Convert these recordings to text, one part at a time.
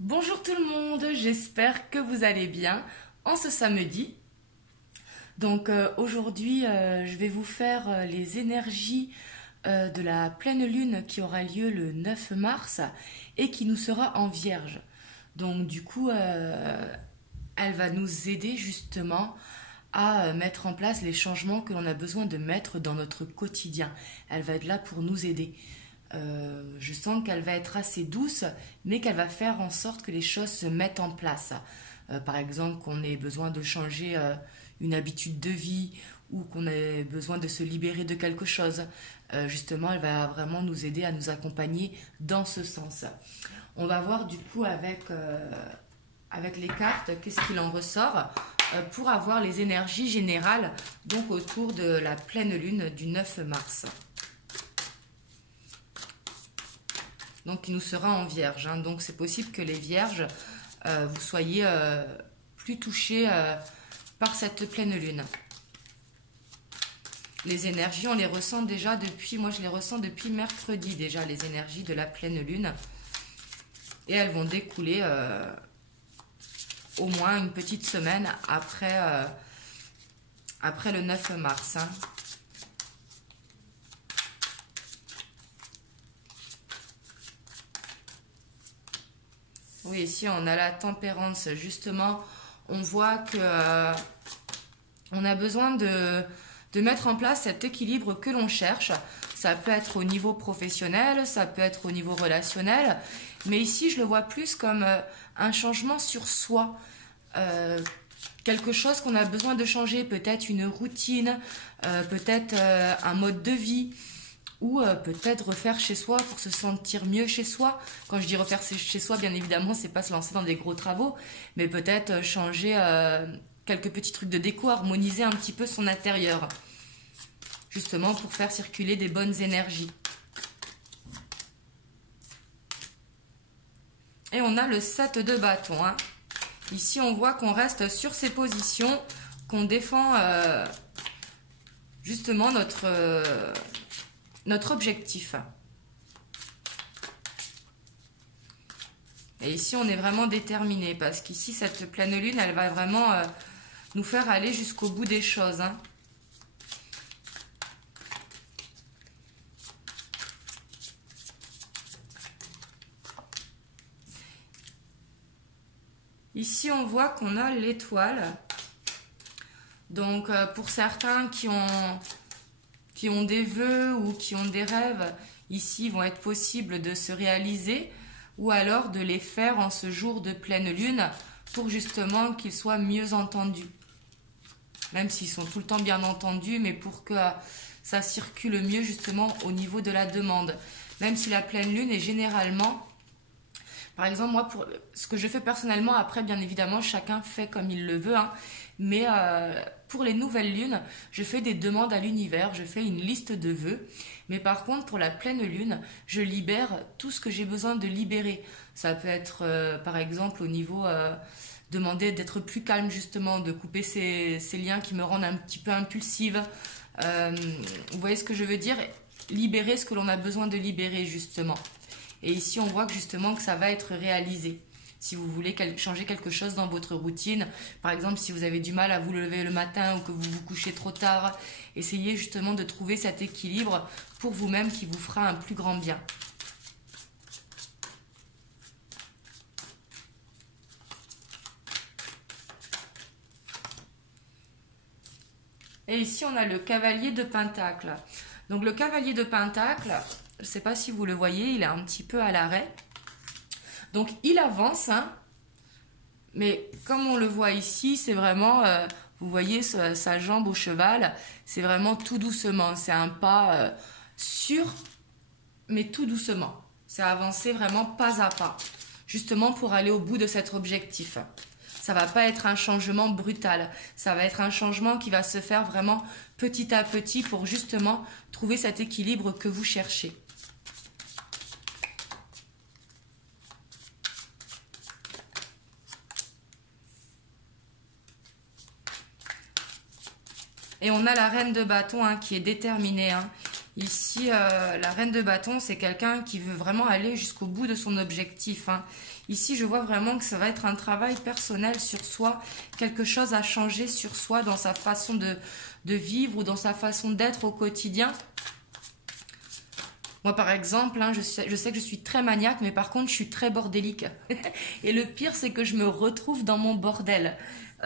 Bonjour tout le monde, j'espère que vous allez bien en ce samedi. Donc aujourd'hui, je vais vous faire les énergies de la pleine lune qui aura lieu le 9 mars et qui nous sera en vierge. Donc du coup, elle va nous aider justement à mettre en place les changements que l'on a besoin de mettre dans notre quotidien. Elle va être là pour nous aider. Je sens qu'elle va être assez douce, mais qu'elle va faire en sorte que les choses se mettent en place. Par exemple, qu'on ait besoin de changer une habitude de vie ou qu'on ait besoin de se libérer de quelque chose. Justement, elle va vraiment nous aider à nous accompagner dans ce sens. On va voir du coup avec les cartes qu'est-ce qu'il en ressort pour avoir les énergies générales donc autour de la pleine lune du 9 mars. Donc il nous sera en vierge, hein. Donc c'est possible que les vierges, vous soyez plus touchés par cette pleine lune. Les énergies, on les ressent déjà depuis, moi je les ressens depuis mercredi déjà, les énergies de la pleine lune. Et elles vont découler au moins une petite semaine après le 9 mars. Hein. Oui, ici on a la tempérance. Justement, on voit que on a besoin de mettre en place cet équilibre que l'on cherche. Ça peut être au niveau professionnel, ça peut être au niveau relationnel. Mais ici, je le vois plus comme un changement sur soi. Quelque chose qu'on a besoin de changer. Peut-être une routine, peut-être un mode de vie. Ou peut-être refaire chez soi pour se sentir mieux chez soi. Quand je dis refaire chez soi, bien évidemment, c'est pas se lancer dans des gros travaux, mais peut-être changer quelques petits trucs de déco, harmoniser un petit peu son intérieur, justement pour faire circuler des bonnes énergies. Et on a le 7 de bâton. Hein. Ici, on voit qu'on reste sur ses positions, qu'on défend justement notre objectif. Et ici, on est vraiment déterminé parce qu'ici, cette pleine lune, elle va vraiment nous faire aller jusqu'au bout des choses. Hein. Ici, on voit qu'on a l'étoile. Donc, pour certains qui ont des vœux ou qui ont des rêves, ici vont être possibles de se réaliser ou alors de les faire en ce jour de pleine lune pour justement qu'ils soient mieux entendus. Même s'ils sont tout le temps bien entendus, mais pour que ça circule mieux justement au niveau de la demande. Même si la pleine lune est généralement... Par exemple, moi, pour ce que je fais personnellement, après, bien évidemment, chacun fait comme il le veut, hein, mais pour les nouvelles lunes, je fais des demandes à l'univers, je fais une liste de vœux. Mais par contre, pour la pleine lune, je libère tout ce que j'ai besoin de libérer. Ça peut être, par exemple, au niveau demander d'être plus calme, justement, de couper ces liens qui me rendent un petit peu impulsive. Vous voyez ce que je veux dire? Libérer ce que l'on a besoin de libérer, justement. Et ici, on voit que justement que ça va être réalisé. Si vous voulez changer quelque chose dans votre routine, par exemple, si vous avez du mal à vous lever le matin ou que vous vous couchez trop tard, essayez justement de trouver cet équilibre pour vous-même qui vous fera un plus grand bien. Et ici, on a le cavalier de Pentacle. Donc, le cavalier de Pentacle, je ne sais pas si vous le voyez, il est un petit peu à l'arrêt. Donc, il avance, hein, mais comme on le voit ici, c'est vraiment, vous voyez sa jambe au cheval, c'est vraiment tout doucement. C'est un pas sûr, mais tout doucement. C'est avancer vraiment pas à pas, justement pour aller au bout de cet objectif. Ça va pas être un changement brutal, ça va être un changement qui va se faire vraiment petit à petit pour justement trouver cet équilibre que vous cherchez. Et on a la reine de bâton hein, qui est déterminée. Hein. Ici, la reine de bâton, c'est quelqu'un qui veut vraiment aller jusqu'au bout de son objectif. Hein. Ici, je vois vraiment que ça va être un travail personnel sur soi, quelque chose à changer sur soi dans sa façon de vivre ou dans sa façon d'être au quotidien. Moi, par exemple, hein, je sais que je suis très maniaque, mais par contre, je suis très bordélique. Et le pire, c'est que je me retrouve dans mon bordel.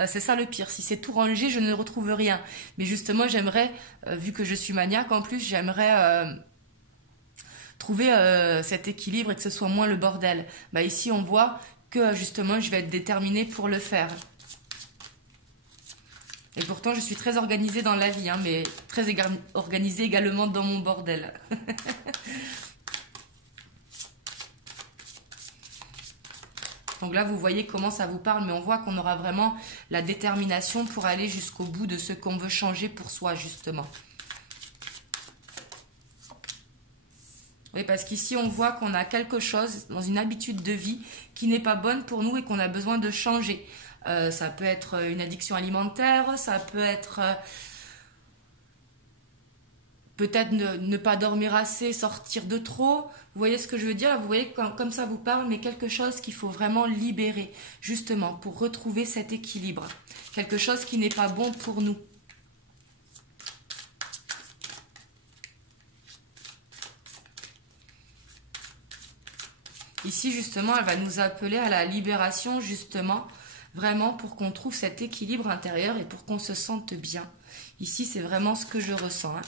C'est ça le pire. Si c'est tout rangé, je ne retrouve rien. Mais justement, j'aimerais, vu que je suis maniaque en plus, j'aimerais trouver cet équilibre et que ce soit moins le bordel. Bah, ici, on voit que justement, je vais être déterminée pour le faire. Et pourtant, je suis très organisée dans la vie, hein, mais très organisée également dans mon bordel. Donc là, vous voyez comment ça vous parle, mais on voit qu'on aura vraiment la détermination pour aller jusqu'au bout de ce qu'on veut changer pour soi, justement. Oui, parce qu'ici, on voit qu'on a quelque chose dans une habitude de vie qui n'est pas bonne pour nous et qu'on a besoin de changer. Ça peut être une addiction alimentaire, ça peut être peut-être ne pas dormir assez, sortir de trop. Vous voyez ce que je veux dire? Vous voyez comme ça vous parle, mais quelque chose qu'il faut vraiment libérer, justement, pour retrouver cet équilibre. Quelque chose qui n'est pas bon pour nous. Ici, justement, elle va nous appeler à la libération, justement, vraiment pour qu'on trouve cet équilibre intérieur et pour qu'on se sente bien. Ici, c'est vraiment ce que je ressens. Hein.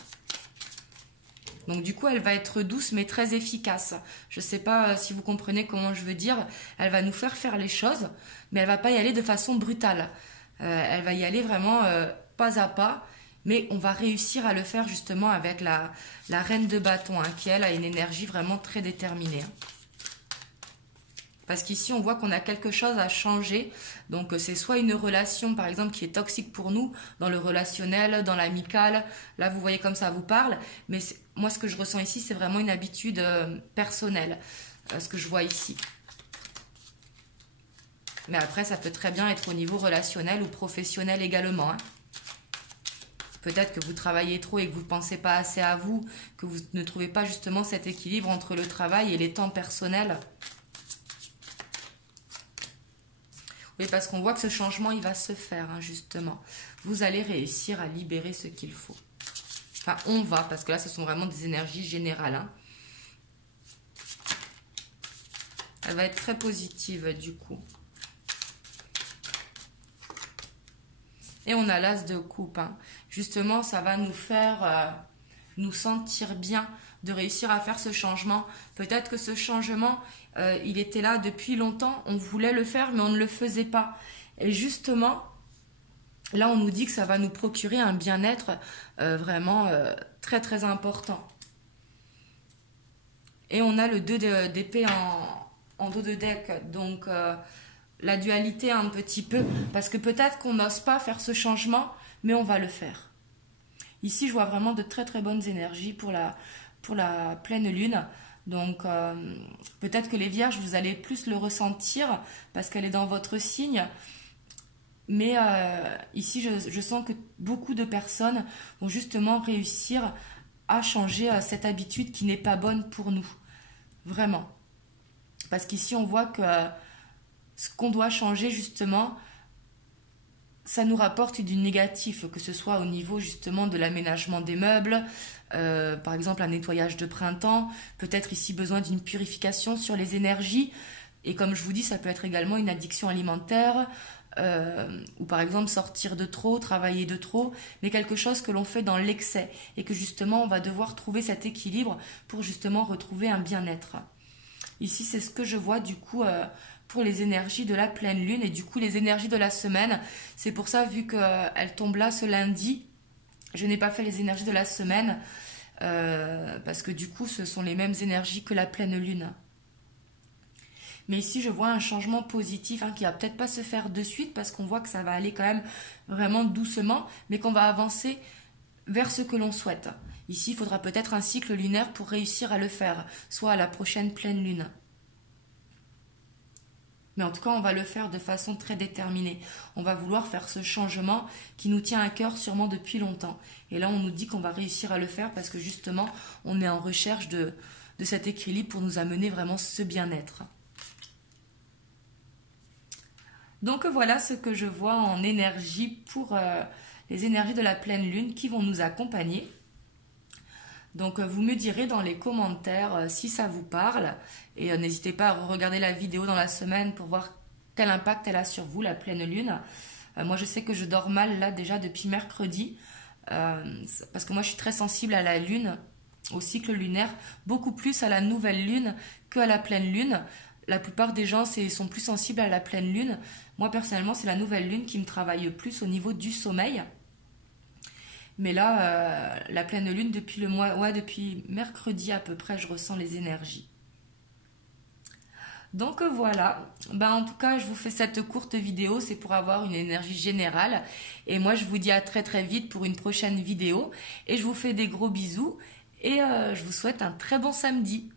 Donc, du coup, elle va être douce, mais très efficace. Je ne sais pas si vous comprenez comment je veux dire. Elle va nous faire les choses, mais elle ne va pas y aller de façon brutale. Elle va y aller vraiment pas à pas, mais on va réussir à le faire justement avec la reine de bâton, hein, qui, elle, a une énergie vraiment très déterminée. Hein. Parce qu'ici, on voit qu'on a quelque chose à changer. Donc, c'est soit une relation, par exemple, qui est toxique pour nous, dans le relationnel, dans l'amical. Là, vous voyez comme ça vous parle. Mais moi, ce que je ressens ici, c'est vraiment une habitude personnelle. Ce que je vois ici. Mais après, ça peut très bien être au niveau relationnel ou professionnel également. Hein. Peut-être que vous travaillez trop et que vous ne pensez pas assez à vous, que vous ne trouvez pas justement cet équilibre entre le travail et les temps personnels. Oui, parce qu'on voit que ce changement, il va se faire, hein, justement. Vous allez réussir à libérer ce qu'il faut. Enfin, on va, parce que là, ce sont vraiment des énergies générales. Hein. Elle va être très positive, du coup. Et on a l'as de coupe. Hein. Justement, ça va nous faire nous sentir bien de réussir à faire ce changement. Peut-être que ce changement, il était là depuis longtemps. On voulait le faire, mais on ne le faisait pas. Et justement, là, on nous dit que ça va nous procurer un bien-être vraiment très, très important. Et on a le 2 d'épée en dos de deck. Donc, la dualité un petit peu. Parce que peut-être qu'on n'ose pas faire ce changement, mais on va le faire. Ici, je vois vraiment de très, très bonnes énergies pour la pleine lune. Donc, peut-être que les vierges, vous allez plus le ressentir parce qu'elle est dans votre signe. Mais ici, je sens que beaucoup de personnes vont justement réussir à changer cette habitude qui n'est pas bonne pour nous. Vraiment. Parce qu'ici, on voit que ce qu'on doit changer, justement, ça nous rapporte du négatif, que ce soit au niveau justement de l'aménagement des meubles, par exemple un nettoyage de printemps, peut-être ici besoin d'une purification sur les énergies, et comme je vous dis, ça peut être également une addiction alimentaire, ou par exemple sortir de trop, travailler de trop, mais quelque chose que l'on fait dans l'excès, et que justement on va devoir trouver cet équilibre pour justement retrouver un bien-être. Ici, c'est ce que je vois du coup pour les énergies de la pleine lune et du coup les énergies de la semaine. C'est pour ça, vu qu'elle tombe là ce lundi, je n'ai pas fait les énergies de la semaine parce que du coup, ce sont les mêmes énergies que la pleine lune. Mais ici, je vois un changement positif hein, qui va peut-être pas se faire de suite parce qu'on voit que ça va aller quand même vraiment doucement, mais qu'on va avancer vers ce que l'on souhaite. Ici, il faudra peut-être un cycle lunaire pour réussir à le faire, soit à la prochaine pleine lune. Mais en tout cas, on va le faire de façon très déterminée. On va vouloir faire ce changement qui nous tient à cœur sûrement depuis longtemps. Et là, on nous dit qu'on va réussir à le faire parce que justement, on est en recherche de cet équilibre pour nous amener vraiment ce bien-être. Donc voilà ce que je vois en énergie pour les énergies de la pleine lune qui vont nous accompagner. Donc vous me direz dans les commentaires si ça vous parle et n'hésitez pas à regarder la vidéo dans la semaine pour voir quel impact elle a sur vous, la pleine lune. Moi je sais que je dors mal là déjà depuis mercredi parce que moi je suis très sensible à la lune, au cycle lunaire, beaucoup plus à la nouvelle lune qu'à la pleine lune. La plupart des gens sont plus sensibles à la pleine lune. Moi personnellement c'est la nouvelle lune qui me travaille plus au niveau du sommeil. Mais là, la pleine lune, depuis mercredi à peu près, je ressens les énergies. Donc voilà, en tout cas, je vous fais cette courte vidéo, c'est pour avoir une énergie générale. Et moi, je vous dis à très très vite pour une prochaine vidéo. Et je vous fais des gros bisous et je vous souhaite un très bon samedi.